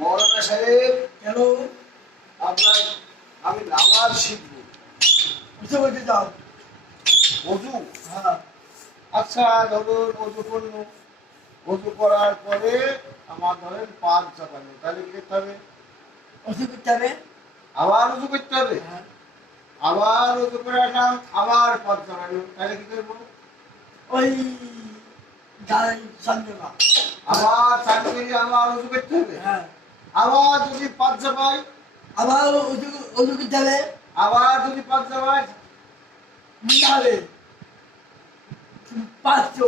মৌলানা সাহেব, কেন আপনার আমি নামাজ শিখবো। বুঝতে বলতে যাও? অজু? হ্যাঁ। আচ্ছা, ধরুন অজু করলো, অজু করার পরে আমার ধরেন পাঁচ চাপানো, তাহলে কি করতে হবে? ওষুধ করতে হবে। আবার উজু করতে হবে। হ্যাঁ। আবার উজু করে আসলাম, আবার পাঁচ চাপানো, তাহলে কি করবো? ওই গাড়ি সন্দেবা। আবার চান করে আবার উজু করতে হবে। হ্যাঁ। আবার যদি পাঁচ চাপাই, আবার ওষুধ করতে হবে। আবার যদি পাঁচ চাপাই, নিতে হবে 500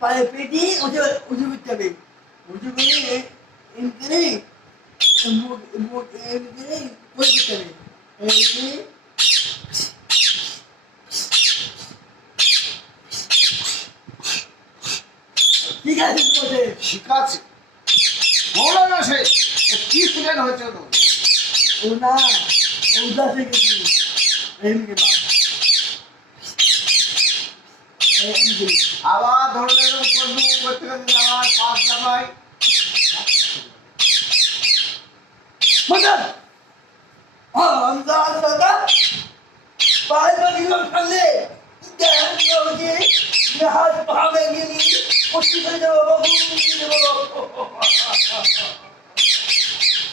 পায়ে পেটি ওষুধ করতে হবে। ওষুধ করে এমনি মুখ মুখ এমনি করে করতে হবে। এমনি ঠিক আছে বসে। শিখাচ্ছে মৌলানা সাহেব। কি স্টুডেন্ট হয়েছে তো? ও না ওটা শিখেছি এমনি বা এমনি আবার ধরুন করবো, করতে করতে আবার পাঁচ চাপাই। মদন আমদার দাদা পায়ে লাগিলাম সামনে দেখ যে হাত পা ভেঙে নিয়ে কষ্ট করে যাবো বাবু।